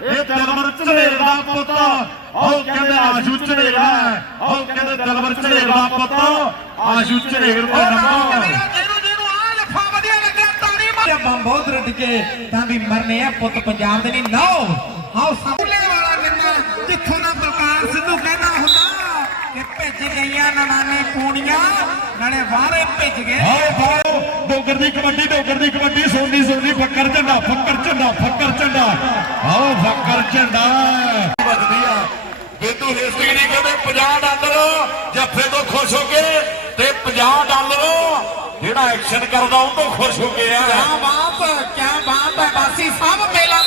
ਇਹ ਦਿਲਵਰ ਝਨੇਰ ਦਾ ਪੁੱਤ। ਉਹ ਕਹਿੰਦੇ ਆਸ਼ੂ ਝਨੇਰ ਹੈ ਉਹ ਕਹਿੰਦੇ ਦਿਲਵਰ ਝਨੇਰ ਦਾ ਪੁੱਤ। ਆਸ਼ੂ ਝਨੇਰ ਦਾ ਨੰਬਰ ਜਿਹਨੂੰ ਜਿਹਨੂੰ ਆ ਲੱਫਾ ਵਧੀਆ ਲੱਗਿਆ ਤਾੜੀ ਮਾਰ। ਬੰਬ ਬਹੁਤ ਰੱਟ ਕੇ ਤਾਂ ਵੀ ਮਰਨੇ ਆ ਪੁੱਤ ਪੰਜਾਬ ਦੇ ਨਹੀਂ। ਲਓ ਆਓ ਸਾਹਮਣੇ ਵਾਲਾ ਨਿੰਨਾ ਜਿੱਥੋਂ ਦਾ ਬਲਕਾਰ ਸਿੱਧੂ ਕਹਿੰਦਾ ਹੁੰਦਾ ਕਿ ਭੇਜ ਨਨਾਨੇ ਪੂਣੀਆਂ ਨਾਲੇ ਵਾਰੇ ਭੇਜ ਗਏ। ਆਓ ਬਾਓ ਡੋਗਰ ਦੀ ਕਬੱਡੀ ਡੋਗਰ ਦੀ ਕਬੱਡੀ ਸੋਨੀ ਸੋਨੀ ਫੱਕਰ ਝੰਡਾ ਫੱਕਰ ਝੰਡਾ ਫੱਕਰ ਝੰਡਾ। ਆਓ ਫੱਕਰ ਝੰਡਾ। ਵੱਜਦੀ ਆ। ਬੇਤੂ ਹਿਸਟਰੀ ਨਹੀਂ ਕਹਿੰਦੇ 50 ਡਾਲਰ ਜੱਫੇ ਤੋਂ ਖੁਸ਼ ਹੋ ਕੇ ਤੇ 50 ਡਾਲਰ ਜਿਹੜਾ ਐਕਸ਼ਨ ਕਰਦਾ ਉਹ ਤੋਂ ਖੁਸ਼ ਹੋ ਕੇ ਆ। ਕਿਆ ਬਾਤ ਕਿਆ ਬਾਤ ਹੈ ਬਾਸੀ ਸਭ ਮੇਲਾ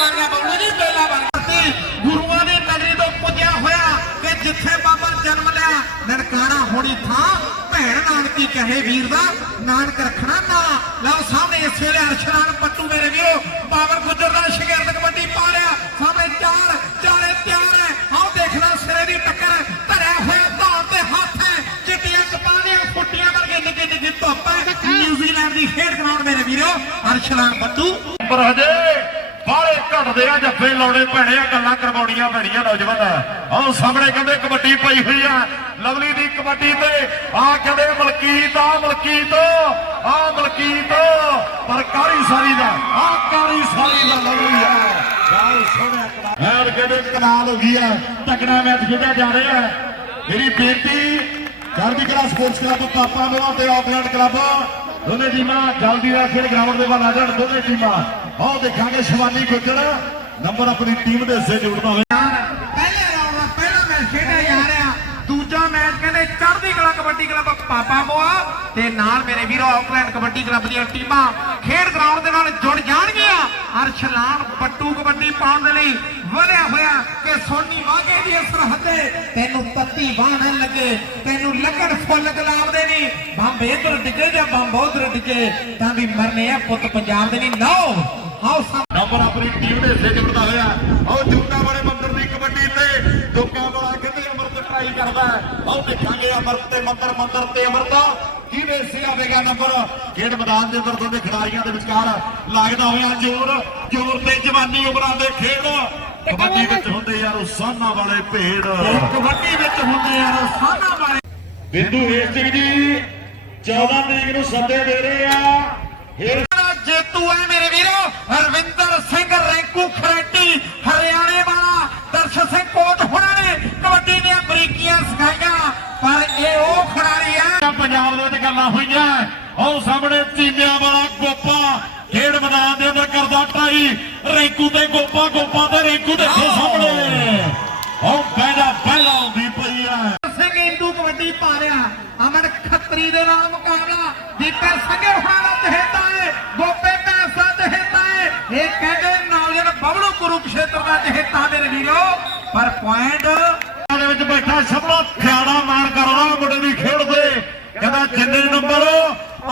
ਨਨਕਾਣਾ ਹੋਣੀ ਥਾਂ ਭੈਣ ਨਾਨਕੀ ਕਹੇ ਵੀਰ ਦਾ, ਨਾਨਕ ਰੱਖਣਾ ਨਾ ਲਓ ਸਾਹਮਣੇ ਇਸ ਵੇਲੇ ਅਰਸ਼ਨਾਨ ਪੱਟੂ ਮੇਰੇ ਵੀਰੋ, ਬਾਬਰ ਗੁੱਜਰ ਦਾ ਸ਼ਗਿਰਦ ਕਬੱਡੀ ਪਾ ਲਿਆ। ਸਾਹਮਣੇ ਚਾਰ, ਚਾਰੇ ਤਿਆਰ ਹੈ। ਆਓ ਦੇਖਣਾ ਸਿਰੇ ਦੀ ਟੱਕਰ, ਧਰਿਆ ਹੋਇਆ ਧੌਣ ਤੇ ਹੱਥ ਹੈ। ਚਿੱਟੀਆਂ ਕਪਾਂ ਦੀਆਂ ਫੁੱਟੀਆਂ ਵਰਗੇ ਨਿੱਕੇ ਨਿੱਕੇ ਧੁੱਪ ਹੈ। ਨਿਊਜ਼ੀਲੈਂਡ ਦੀ ਖੇਡ ਗਰਾਊਂਡ ਮੇਰੇ ਵੀਰੋ, ਅਰਸ਼ਨਾਨ ਪੱਟੂ। ਪਰ ਹਜੇ ਬਾਹਲੇ ਆ ਜੱਫੇ ਲਾਉਣੇ ਪੈਣੇ ਆ, ਗੱਲਾਂ ਕਰਵਾਉਣੀਆਂ ਪੈਣੀਆਂ ਨੌਜਵਾਨ। ਆਹ ਸਾਹਮਣੇ ਕਹਿੰਦੇ ਕਬੱਡੀ ਪਈ ਹੋਈ ਆ, ਲਵਲੀ ਦੀ ਕਬੱਡੀ ਤੇ ਆ ਕਹਿੰਦੇ ਮਲਕੀਤ, ਆ ਮਲਕੀਤ ਆ ਮਲਕੀਤ, ਪਰ ਕਾਲੀ ਸਾਰੀ ਦਾ, ਆ ਕਾਲੀ ਸਾਰੀ ਦਾ ਲਵਲੀ ਆ। ਗੱਲ ਸੋਹਣਾ ਕਨਾਲ ਐਰ ਕਹਿੰਦੇ ਕਨਾਲ ਹੋ ਗਈ ਆ, ਤਕੜਾ ਮੈਚ ਖੇਡਿਆ ਜਾ ਰਿਹਾ ਮੇਰੀ ਬੇਨਤੀ ਚੜ੍ਹਦੀ ਕਲਾ ਸਪੋਰਟਸ ਕਲੱਬ ਪਾਪਾ ਮੇਰਾ ਤੇ ਆਕਲੈਂਡ ਕਲੱਬ, ਦੋਨੇ ਟੀਮਾਂ ਜਲਦੀ ਨਾਲ ਖੇਡ ਗਰਾਊਂਡ ਦੇ ਵੱਲ ਆ ਜਾਣ, ਦੋਨੇ ਟੀਮਾਂ। ਆਓ ਦੇਖਾਂਗੇ ਸ਼ਿਵਾਨੀ ਗੁੱਜਰ। ਨੰਬਰ ਆਪਣੀ ਟੀਮ ਦੇ ਹਿੱਸੇ ਜੋੜਦਾ ਹੋਇਆ ਪਹਿਲੇ ਰਾਉਂਡ ਦਾ ਪਹਿਲਾ ਮੈਚ ਖੇਡਿਆ ਜਾ ਰਿਹਾ। ਦੂਜਾ ਮੈਚ ਕਹਿੰਦੇ ਚੜ੍ਹਦੀ ਕਲਾ ਕਬੱਡੀ ਕਲੱਬ ਪਾਪਾ ਮੋਆ ਤੇ ਨਾਲ ਮੇਰੇ ਵੀਰੋ ਆਕਲੈਂਡ ਕਬੱਡੀ ਕਲੱਬ ਦੀਆਂ ਟੀਮਾਂ ਖੇਡ ਗਰਾਊਂਡ ਦੇ ਨਾਲ ਜੁੜ ਜਾਣਗੀਆਂ। ਅਰਸ਼ਲਾਨ ਪੱਟੂ ਕਬੱਡੀ ਪਾਉਣ ਦੇ ਲਈ ਵਧਿਆ ਹੋਇਆ ਕਿ ਸੋਨੀ ਵਾਗੇ ਦੀ ਸਰਹੱਦੇ ਤੈਨੂੰ ਤੱਤੀ ਬਾਹ ਲੱਗੇ, ਤੈਨੂੰ ਲੱਕੜ ਫੁੱਲ ਗੁਲਾਬ ਦੇ ਨਹੀਂ ਬੰਬ ਇਧਰ ਡਿੱਗੇ ਜਾਂ ਬੰਬ ਉਧਰ ਡਿੱਗੇ, ਤਾਂ ਵੀ ਮਰਨੇ ਆ ਪੁੱਤ ਪੰਜਾਬ ਦੇ ਨਹੀਂ ਲਓ ਆਓ ਸਾਹਮਣੇ ਨੰਬਰ ਆਪਣੀ ਟੀਮ ਦੇ ਹਿੱਸੇ ਜੋੜਦਾ ਹੋਇਆ। ਆਓ ਜੁੰਡਾ ਵਾਲੇ ਮੰਦਰ ਦੀ ਕਬੱਡੀ ਤੇ ਦੁੱਕਾ ਵਾਲਾ ਕਹਿੰਦੇ ਅਮਰਤ ਟਰਾਈ ਕਰਦਾ ਆਓ ਦੇਖਾਂਗੇ ਅਮਰਤ ਤੇ ਮੰਦਰ ਮੰਦਰ ਤੇ ਅਮਰਤ। ਕਿਹਦੇ ਹਿੱਸੇ ਆਵੇਗਾ ਨੰਬਰ? ਖੇਡ ਮੈਦਾਨ ਦੇ ਅੰਦਰ ਦੋਨੇ ਖਿਡਾਰੀਆਂ ਦੇ ਵਿਚਕਾਰ ਲੱਗਦਾ ਹੋਇਆ ਜ਼ੋਰ। ਜ਼ੋਰ ਤੇ ਜਵਾਨੀ ਉਮਰਾਂ ਦੇ ਖੇਡ। ਕਬੱਡੀ ਵਿੱਚ ਹੁੰਦੇ ਯਾਰ ਉਸਾਨਾ ਵਾਲੇ ਭੇਡ। ਕਬੱਡੀ ਵਿੱਚ ਹੁੰਦੇ ਯਾਰ ਸਾਨਾ ਵਾਲੇ ਬਿੰਦੂ ਵੇਸ ਸਿੰਘ ਜੀ 14 ਤਰੀਕ ਨੂੰ ਸੱਦੇ ਦੇ ਰਹੇ ਆ। ਜੇਤੂ ਹੈ ਮੇਰੇ ਵੀਰੋ ਹਰਵਿੰਦਰ ਸਿੰਘ ਰੈਂਕੂ ਖਰੇਟੀ ਹਰਿਆਣੇ ਵਾਲਾ ਦਰਸ਼ਨ ਸਿੰਘ ਕੋਟ ਹੋਣਾ ਨੇ ਕਬੱਡੀ ਦੀਆਂ ਬਰੀਕੀਆਂ ਸਿਖਾਈਆਂ ਪਰ ਇਹ ਉਹ ਖਿਡਾਰੀ ਹੈ ਪੰਜਾਬ ਦੇ ਵਿੱਚ ਗੱਲਾਂ ਹੋਈਆਂ। ਆਓ ਸਾਹਮਣੇ ਚੀਮਿਆਂ ਵਾਲਾ ਗੋਪਾ ਖੇਡ ਮੈਦਾਨ ਦੇ ਅੰਦਰ ਕਰਦਾ ਰੈਂਕੂ ਤੇ ਗੋਪਾ ਗੋਪਾ ਤੇ ਰੈਂਕੂ ਸਾਹਮਣੇ। ਹੁੰਦੀ ਪਈ ਸਿੰਘ ਇੰਦੂ ਕਬੱਡੀ ਪਾ ਰਿਹਾ। ਅਮਨ ਖੱਤਰੀ ਦੇ ਨਾਲ ਮੁਕਾਬਲਾ ਦੀਪਕ ਸੰਘੇ ਹੋਣਾ ਦਾ ਤਹਿਤਾ ਹੈ ਗੋਪੇ ਪੈਸਾ ਤਹਿਤਾ ਹੈ ਇਹ ਕਹਿੰਦੇ ਨੌਜਵਾਨ ਬਬਲੂ ਕੁਰੂਕਸ਼ੇਤਰ ਦਾ ਤਹਿਤਾ ਮੇਰੇ ਵੀਰੋ ਪਰ ਪੁਆਇੰਟ ਦੇ ਵਿੱਚ ਬੈਠਾ ਸਭਲਾ ਖਿਆੜਾ ਮਾਰ ਕਰਦਾ ਮੁੰਡੇ ਦੀ ਖੇਡ ਦੇ ਕਹਿੰਦਾ ਜਿੰਨੇ ਨੰਬਰ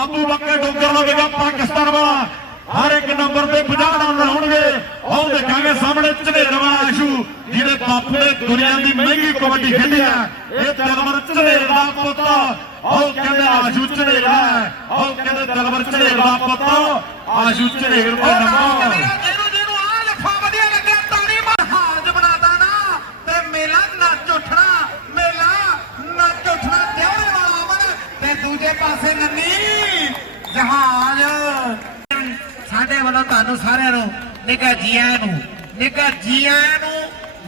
ਅੱਬੂ ਬੱਕੇ ਡੋਗਰ ਲਵੇਗਾ ਪਾਕਿਸਤਾਨ ਵਾਲਾ। ਹਰ ਇੱਕ ਨੰਬਰ ਤੇ 50 ਡਾਲਰ ਹੋਣਗੇ। ਆਓ ਦੇਖਾਂਗੇ ਸਾਹਮਣੇ ਝਨੇਰ ਆਸ਼ੂ ਜਿਹਦੇ ਬਾਪੂ ਨੇ ਦੁਨੀਆ ਦੀ ਮਹਿੰਗੀ ਕਬੱਡੀ ਖੇਡੀ ਆ। ਇਹ ਦਿਲਵਰ ਝਨੇਰ ਦਾ ਪੁੱਤ। ਆਓ ਕਹਿੰਦੇ ਆਸ਼ੂ ਝਨੇਰ ਉਹ ਆਓ ਕਹਿੰਦੇ ਦਿਲਵਰ ਝਨੇਰ ਦਾ ਪੁੱਤ। ਆਸ਼ੂ ਝਨੇਰ ਨੰਬਰ ਤੁਹਾਨੂੰ ਸਾਰਿਆਂ ਨੂੰ ਨਿੱਘਾ ਜੀ ਆਇਆਂ ਨੂੰ ਨਿੱਘਾ ਜੀ ਆਇਆਂ ਨੂੰ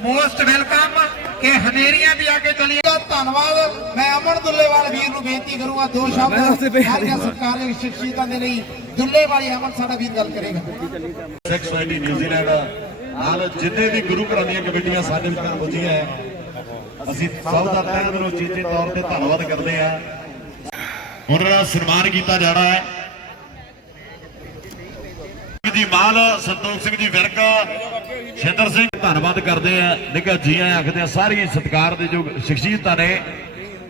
ਮੋਸਟ ਵੈਲਕਮ ਕਿ ਹਨੇਰੀਆਂ ਵੀ ਅੱਗੇ ਚਲੀ ਧੰਨਵਾਦ। ਮੈਂ ਅਮਨ ਦੁੱਲੇਵਾਲ ਵੀਰ ਨੂੰ ਬੇਨਤੀ ਕਰੂੰਗਾ ਦੋ ਸ਼ਬਦ ਸਾਰੀਆਂ ਸਰਕਾਰੀ ਸ਼ਖਸੀਅਤਾਂ ਦੇ ਲਈ ਦੁੱਲੇਵਾਲੀ ਅਮਨ ਸਾਡਾ ਵੀਰ ਗੱਲ ਕਰੇਗਾ। ਸਿੱਖ ਸੋਸਾਇਟੀ ਨਿਊਜ਼ੀਲੈਂਡ ਨਾਲ ਜਿੰਨੇ ਵੀ ਗੁਰੂ ਘਰਾਂ ਦੀਆਂ ਕਮੇਟੀਆਂ ਸਾਡੇ ਵਿਚਕਾਰ ਪੁੱਜੀਆਂ ਹੈ ਅਸੀਂ ਸਭ ਦਾ ਤਹਿ ਦਿਲੋਂ ਚੀਚੇ ਤੌਰ ਤੇ ਧੰਨਵਾਦ ਕਰਦੇ ਹਾਂ ਉਹਨਾਂ ਦਾ ਸਨਮਾਨ ਕੀਤਾ ਜਾਣਾ ਹੈ ਜੀ ਮਾਲ, ਸੰਤੋਖ ਸਿੰਘ ਜੀ ਵਿਰਕ ਸ਼ਿੰਦਰ ਸਿੰਘ, ਧੰਨਵਾਦ ਕਰਦੇ ਆ। ਨਿੱਘਾ ਜੀ ਆਇਆਂ ਆਖਦੇ ਆ, ਸਾਰੀ ਸਤਿਕਾਰ ਦੇ ਜੋ ਸ਼ਖਸੀਅਤਾਂ ਨੇ।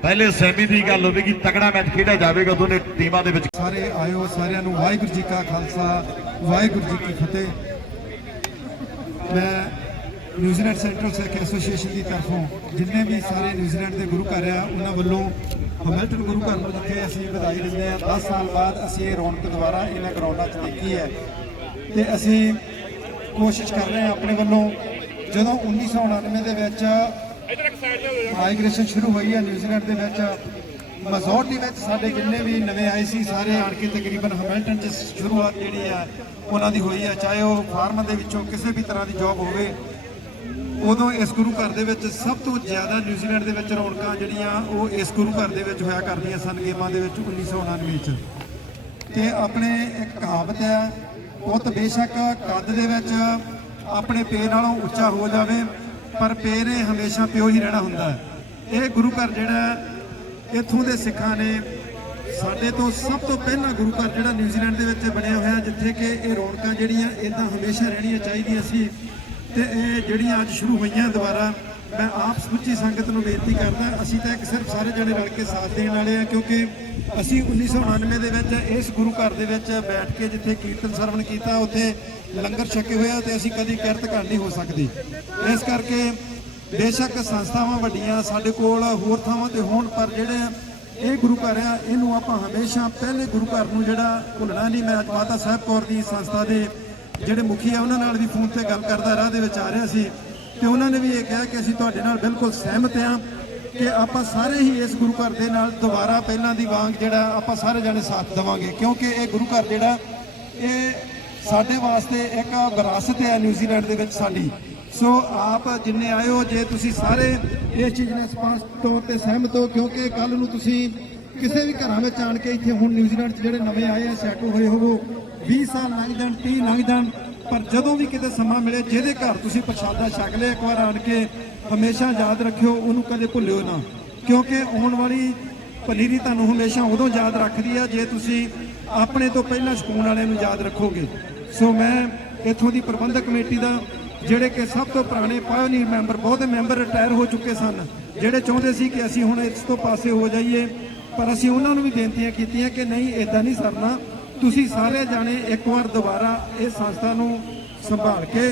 ਪਹਿਲੇ ਸੈਮੀ ਦੀ ਗੱਲ ਹੋਵੇਗੀ, ਤਕੜਾ ਮੈਚ ਖੇਡਿਆ ਜਾਵੇਗਾ ਦੋਨੇ ਟੀਮਾਂ ਦੇ ਵਿੱਚ। ਸਾਰੇ ਆਇਓ, ਸਾਰਿਆਂ ਨੂੰ ਵਾਹਿਗੁਰੂ ਜੀ ਕਾ ਖਾਲਸਾ, ਵਾਹਿਗੁਰੂ ਜੀ ਕੀ ਫਤਿਹ। ਮੈਂ New Zealand central Sikh association ਦੀ ਤਰਫੋਂ ਜਿੰਨੇ ਵੀ ਸਾਰੇ ਨਿਊਜ਼ੀਲੈਂਡ ਦੇ ਗੁਰੂ ਘਰ ਆ, ਉਹਨਾਂ ਵੱਲੋਂ ਹਮਿਲਟਨ ਗੁਰੂ ਘਰ ਨੂੰ ਜਿੱਥੇ ਅਸੀਂ ਵਧਾਈ ਦਿੰਦੇ ਆ 10 ਸਾਲ ਬਾਅਦ ਅਸੀਂ ਇਹ ਰੌਣਕ ਦੁਬਾਰਾ ਇਹਨਾਂ ਗਰਾਊਂਡਾਂ 'ਚ ਦੇਖੀ ਹੈ। ਤੇ ਅਸੀਂ ਕੋਸ਼ਿਸ਼ ਕਰ ਰਹੇ ਹਾਂ ਆਪਣੇ ਵੱਲੋਂ। ਜਦੋਂ 1999 ਦੇ ਵਿੱਚ ਮਾਈਗ੍ਰੇਸ਼ਨ ਸ਼ੁਰੂ ਹੋਈ ਹੈ ਨਿਊਜ਼ੀਲੈਂਡ ਦੇ ਵਿੱਚ ਮਜ਼ੋਰਟੀ ਵਿੱਚ ਸਾਡੇ ਜਿੰਨੇ ਵੀ ਨਵੇਂ ਆਏ ਸੀ, ਸਾਰੇ ਆਣ ਕੇ ਤਕਰੀਬਨ ਹੈਮਿਲਟਨ ਚ ਸ਼ੁਰੂਆਤ ਜਿਹੜੀ ਆ, ਉਹਨਾਂ ਦੀ ਹੋਈ ਹੈ ਚਾਹੇ ਉਹ ਫਾਰਮ ਦੇ ਵਿੱਚੋਂ ਕਿਸੇ ਵੀ ਤਰ੍ਹਾਂ ਦੀ ਜੌਬ ਹੋਵੇ, ਉਦੋਂ ਇਸ ਗੁਰੂ ਘਰ ਦੇ ਵਿੱਚ ਸਭ ਤੋਂ ਜ਼ਿਆਦਾ ਨਿਊਜ਼ੀਲੈਂਡ ਦੇ ਵਿੱਚ ਰੌਣਕਾਂ ਜਿਹੜੀਆਂ, ਉਹ ਇਸ ਗੁਰੂ ਘਰ ਦੇ ਵਿੱਚ ਹੋਇਆ ਕਰਦੀਆਂ ਸਨ ਗੇਮਾਂ ਦੇ ਵਿੱਚ 1999 ਚ। ਤੇ ਆਪਣੇ ਇੱਕ ਕਹਾਵਤ ਹੈ ਪੁੱਤ ਬੇਸ਼ੱਕ ਕੱਦ ਦੇ ਵਿੱਚ ਆਪਣੇ ਪੇ ਨਾਲੋਂ ਉੱਚਾ ਹੋ ਜਾਵੇ, ਪਰ ਪੇ ਨੇ ਹਮੇਸ਼ਾ ਪਿਓ ਹੀ ਰਹਿਣਾ ਹੁੰਦਾ ਹੈ। ਇਹ ਗੁਰੂ ਘਰ ਜਿਹੜਾ ਇੱਥੋਂ ਦੇ ਸਿੱਖਾਂ ਨੇ ਸਾਡੇ ਤੋਂ ਸਭ ਤੋਂ ਪਹਿਲਾਂ ਗੁਰੂ ਘਰ ਜਿਹੜਾ ਨਿਊਜ਼ੀਲੈਂਡ ਦੇ ਵਿੱਚ ਬਣਿਆ ਹੋਇਆ, ਜਿੱਥੇ ਕਿ ਇਹ ਰੌਣਕਾਂ ਜਿਹੜੀਆਂ ਇਦਾਂ ਹਮੇਸ਼ਾ ਰਹਿਣੀਆਂ ਚਾਹੀਦੀਆਂ ਸੀ। ਤੇ ਇਹ ਜਿਹੜੀਆਂ ਅੱਜ ਸ਼ੁਰੂ ਹੋਈਆਂ ਦੁਬਾਰਾ, ਮੈਂ ਆਪ ਸਮੁੱਚੀ ਸੰਗਤ ਨੂੰ ਬੇਨਤੀ ਕਰਦਾ, ਅਸੀਂ ਤਾਂ ਇੱਕ ਸਿਰਫ ਸਾਰੇ ਜਣੇ ਰਲ ਕੇ ਸਾਥ ਦੇਣ ਵਾਲੇ ਆ ਕਿਉਂਕਿ ਅਸੀਂ 1999 ਦੇ ਵਿੱਚ ਇਸ ਗੁਰੂ ਘਰ ਦੇ ਵਿੱਚ ਬੈਠ ਕੇ ਜਿੱਥੇ ਕੀਰਤਨ ਸਰਵਣ ਕੀਤਾ, ਉੱਥੇ ਲੰਗਰ ਛਕੇ ਹੋਇਆ ਤੇ ਅਸੀਂ ਕਦੀ ਕਿਰਤ ਘਰ ਨਹੀਂ ਹੋ ਸਕਦੀ। ਇਸ ਕਰਕੇ ਬੇਸ਼ੱਕ ਸੰਸਥਾਵਾਂ ਵੱਡੀਆਂ ਸਾਡੇ ਕੋਲ, ਹੋਰ ਥਾਵਾਂ ਤੇ ਹੋਣ, ਪਰ ਜਿਹੜੇ ਇਹ ਗੁਰੂ ਘਰ ਆ, ਇਹਨੂੰ ਆਪਾਂ ਹਮੇਸ਼ਾ ਪਹਿਲੇ ਗੁਰੂ ਘਰ ਨੂੰ ਜਿਹੜਾ ਭੁੱਲਣਾ ਨਹੀਂ। ਮੈਂ ਅੱਜ ਮਾਤਾ ਸਾਹਿਬ ਕੌਰ ਦੀ ਸੰਸਥਾ ਦੇ ਜਿਹੜੇ ਮੁਖੀ ਆ, ਉਹਨਾਂ ਨਾਲ ਵੀ ਫੋਨ ਤੇ ਗੱਲ ਕਰਦਾ, ਰਾਹ ਦੇ ਵਿੱਚ ਆ ਰਿਹਾ ਸੀ। ਤੇ ਉਹਨਾਂ ਨੇ ਵੀ ਇਹ ਕਿਹਾ ਕਿ ਅਸੀਂ ਤੁਹਾਡੇ ਨਾਲ ਬਿਲਕੁਲ ਸਹਿਮਤ ਹਾਂ। ਕਿ ਆਪਾਂ ਸਾਰੇ ਹੀ ਇਸ ਗੁਰੂ ਘਰ ਦੇ ਨਾਲ ਦੁਬਾਰਾ ਪਹਿਲਾਂ ਦੀ ਵਾਂਗ ਜਿਹੜਾ ਆਪਾਂ ਸਾਰੇ ਜਣੇ ਸਾਥ ਦੇਵਾਂਗੇ, ਕਿਉਂਕਿ ਇਹ ਗੁਰੂ ਘਰ ਜਿਹੜਾ, ਇਹ ਸਾਡੇ ਵਾਸਤੇ ਇੱਕ ਵਿਰਾਸਤ ਹੈ ਨਿਊਜ਼ੀਲੈਂਡ ਦੇ ਵਿੱਚ ਸਾਡੀ। ਸੋ ਆਪ ਜਿੰਨੇ ਆਏ ਹੋ, ਜੇ ਤੁਸੀਂ ਸਾਰੇ ਇਸ ਚੀਜ਼ ਨਾਲ ਸਪਸ਼ਟ ਤੌਰ ਤੇ ਸਹਿਮਤ ਹੋ, ਕਿਉਂਕਿ ਕੱਲ ਨੂੰ ਤੁਸੀਂ ਕਿਸੇ ਵੀ ਘਰਾਂ ਵਿੱਚ ਆਣ ਕੇ ਇੱਥੇ ਹੁਣ ਨਿਊਜ਼ੀਲੈਂਡ 'ਚ ਜਿਹੜੇ ਨਵੇਂ ਆਏ ਆ ਸੈਟਲ ਹੋਏ ਹੋਵੋ 20 ਸਾਲ ਲੰਘ ਜਾਣ 30 ਲੰਘ ਜਾਣ ਪਰ ਜਦੋਂ ਵੀ ਕਿਤੇ ਸਮਾਂ ਮਿਲੇ, ਜਿਹਦੇ ਘਰ ਤੁਸੀਂ ਪ੍ਰਸ਼ਾਦਾ ਛਕ ਲਿਆ, ਇੱਕ ਵਾਰ ਆਣ ਕੇ ਹਮੇਸ਼ਾ ਯਾਦ ਰੱਖਿਓ, ਉਹਨੂੰ ਕਦੇ ਭੁੱਲਿਓ ਨਾ। ਕਿਉਂਕਿ ਆਉਣ ਵਾਲੀ ਪਨੀਰੀ ਤੁਹਾਨੂੰ ਹਮੇਸ਼ਾ ਉਦੋਂ ਯਾਦ ਰੱਖਦੀ ਆ, ਜੇ ਤੁਸੀਂ ਆਪਣੇ ਤੋਂ ਪਹਿਲਾਂ ਸਕੂਨ ਵਾਲਿਆਂ ਨੂੰ ਯਾਦ ਰੱਖੋਗੇ। ਸੋ ਮੈਂ ਇੱਥੋਂ ਦੀ ਪ੍ਰਬੰਧਕ ਕਮੇਟੀ ਦਾ, ਜਿਹੜੇ ਕਿ ਸਭ ਤੋਂ ਪੁਰਾਣੇ ਪਾਇਓਨੀਅਰ ਮੈਂਬਰ ਬਹੁਤੇ ਮੈਂਬਰ ਰਿਟਾਇਰ ਹੋ ਚੁੱਕੇ ਸਨ, ਜਿਹੜੇ ਚਾਹੁੰਦੇ ਸੀ ਕਿ ਅਸੀਂ ਹੁਣ ਇਸ ਤੋਂ ਪਾਸੇ ਹੋ ਜਾਈਏ, ਪਰ ਅਸੀਂ ਉਹਨਾਂ ਨੂੰ ਵੀ ਬੇਨਤੀਆਂ ਕੀਤੀਆਂ ਕਿ ਨਹੀਂ ਇਦਾਂ ਨਹੀਂ ਸਰਨਾ। ਤੁਸੀਂ ਸਾਰੇ ਜਾਣੇ ਇੱਕ ਵਾਰ ਦੁਬਾਰਾ ਇਹ ਸੰਸਥਾ ਨੂੰ ਸੰਭਾਲ ਕੇ,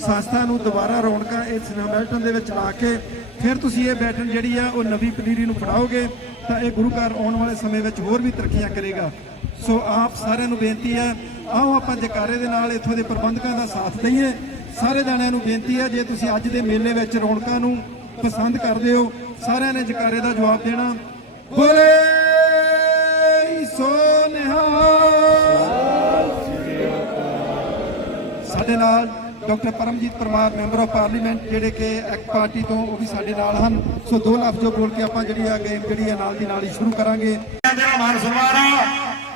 ਸੰਸਥਾ ਨੂੰ ਦੁਬਾਰਾ ਰੌਣਕਾਂ ਇਸ ਹੈਮਿਲਟਨ ਦੇ ਵਿੱਚ ਲਾ ਕੇ, ਫਿਰ ਤੁਸੀਂ ਇਹ ਬੈਟਨ ਜਿਹੜੀ ਆ ਉਹ ਨਵੀਂ ਪਨੀਰੀ ਨੂੰ ਫੜਾਓਗੇ, ਤਾਂ ਇਹ ਗੁਰੂ ਘਰ ਆਉਣ ਵਾਲੇ ਸਮੇਂ ਵਿੱਚ ਹੋਰ ਵੀ ਤਰੱਕੀਆਂ ਕਰੇਗਾ। ਸੋ ਆਪ ਸਾਰਿਆਂ ਨੂੰ ਬੇਨਤੀ ਹੈ, ਆਓ ਆਪਾਂ ਜਕਾਰੇ ਦੇ ਨਾਲ ਇੱਥੋਂ ਦੇ ਪ੍ਰਬੰਧਕਾਂ ਦਾ ਸਾਥ ਦਈਏ। ਸਾਰੇ ਜਣਿਆਂ ਨੂੰ ਬੇਨਤੀ ਹੈ, ਜੇ ਤੁਸੀਂ ਅੱਜ ਦੇ ਮੇਲੇ ਵਿੱਚ ਰੌਣਕਾਂ ਨੂੰ ਪਸੰਦ ਕਰਦੇ ਹੋ, ਸਾਰਿਆਂ ਨੇ ਜਕਾਰੇ ਦਾ ਜਵਾਬ ਦੇਣਾ। ਬੋਲੇ ਸੋ ਸਾਡੇ ਨਾਲ doctor Paramjit Parmar member of parliament ਜਿਹੜੇ ਕਿ ਐਕ ਪਾਰਟੀ ਤੋਂ ਉਹ ਵੀ ਸਾਡੇ ਨਾਲ ਹਨ। ਸੋ ਦੋ ਲਫ਼ਜ਼ ਜੋ ਬੋਲ ਕੇ ਆਪਾਂ ਜਿਹੜੀ ਆ ਗੇਮ ਜਿਹੜੀ ਆ ਨਾਲ ਦੀ ਨਾਲ ਹੀ ਸ਼ੁਰੂ ਕਰਾਂਗੇ। ਜਿਹੜਾ ਮਾਨ ਸਨਮਾਨ ਆ,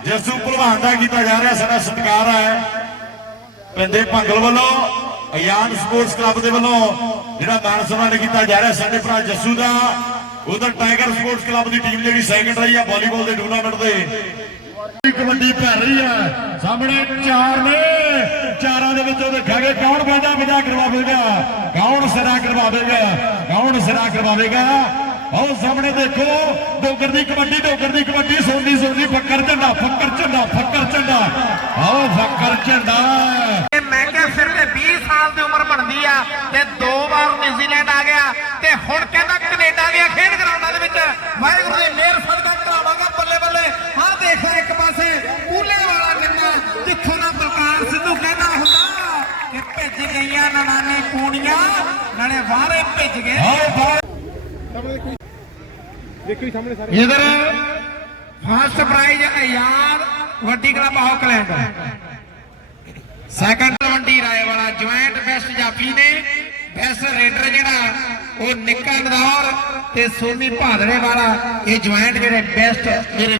ਜੱਸੂ ਭਲਵਾਨ ਦਾ ਕੀਤਾ ਜਾ ਰਿਹਾ ਸਾਡਾ ਸਤਿਕਾਰ ਹੈ ਪਿੰਦੇ ਭੰਗਲ ਵੱਲੋਂ ਅਯਾਨ ਸਪੋਰਟਸ ਕਲੱਬ ਦੇ ਵੱਲੋਂ ਜਿਹੜਾ ਮਾਨ ਸਨਮਾਨ ਕੀਤਾ ਜਾ ਰਿਹਾ ਸਾਡੇ ਭਰਾ ਜੱਸੂ ਦਾ ਉਧਰ ਟਾਈਗਰ ਸਪੋਰਟਸ ਕਲੱਬ ਦੀ ਟੀਮ ਜਿਹੜੀ ਸੈਕਿੰਡ ਰਹੀ ਆ ਵਾਲੀਬਾਲ ਦੇ ਟੂਰਨਾਮੈਂਟ ਦੇ ਕਬੱਡੀ ਭਰ ਰਹੀ ਆ ਸਾਹਮਣੇ ਚਾਰ ਨੇ। ਚਾਰਾਂ ਦੇ ਵਿੱਚੋਂ ਦੇਖਾਂਗੇ ਕੌਣ ਵਾਜਾ ਵਜਾ ਕਰਵਾਵੇਗਾ ਕੌਣ ਸਿਰਾ ਕਰਵਾਵੇਗਾ ਕੌਣ ਸਿਰਾ ਕਰਵਾਵੇਗਾ ਆਓ ਸਾਹਮਣੇ ਦੇਖੋ, ਡੋਗਰ ਦੀ ਕਬੱਡੀ, ਡੋਗਰ ਦੀ ਕਬੱਡੀ, ਸੋਨੀ ਸੋਨੀ, ਫੱਕਰ ਝੰਡਾ ਫੱਕਰ ਝੰਡਾ ਫੱਕਰ ਝੰਡਾ। ਆਓ ਫੱਕਰ ਝੰਡਾ। ਤੇ ਮੈਂ ਕਿਹਾ ਫਿਰ ਤੇ 20 ਸਾਲ ਦੀ ਉਮਰ ਬਣਦੀ ਆ ਤੇ ਦੋ ਵਾਰ ਨਿਊਜ਼ੀਲੈਂਡ ਆ ਗਿਆ ਤੇ ਹੁਣ ਕਹਿੰਦਾ ਕੈਨੇਡਾ ਗਿਆ ਖੇਡ ਗਰਾਊਂਡਾਂ ਦੇ ਵਿੱਚ ਵਾਹਿਗੁਰੂ ਦੀ ਮਿਹਰ ਸਦਕਾ ਕਰਾਵਾਂਗਾ ਬੱਲੇ ਬੱਲੇ ਹਾਂ ਦੇਖੋ ਇੱਕ ਪਾਸੇ ਕੂਲੇ ਵਾਲਾ ਨਿੰਗਾ ਜਿੱਥੋਂ ਦਾ ਬਲਕਾਰ ਸਿੱਧੂ ਕਹਿੰਦਾ ਹੁੰਦਾ ਕਿ ਭਿੱਜ ਗਈਆਂ ਨਨਾਨੇ ਕੂਣੀਆਂ ਨਾਲੇ ਵਾਰੇ ਭਿੱਜ ਗਏ ਆਓ ਬਾਹਰ ਇਧਰ ਫਸਟ ਪ੍ਰਾਈਜ਼ ਆਯਾਰ ਵੱਡੀ club Auckland second Talwandi Rai ਵਾਲਾ ਜੁਆਇੰਟ ਬੈਸਟ ਜਾਫੀ ਨੇ। ਬੈਸਟ ਰੇਡਰ ਜਿਹੜਾ, ਉਹ ਨਿੱਕਾ ਨਦੌਰ ਤੇ ਸੋਨੀ ਭਾਦਰੇ ਵਾਲਾ ਇਹ ਜੁਆਇੰਟ ਜਿਹੜੇ ਬੈਸਟ ਮੇਰੇ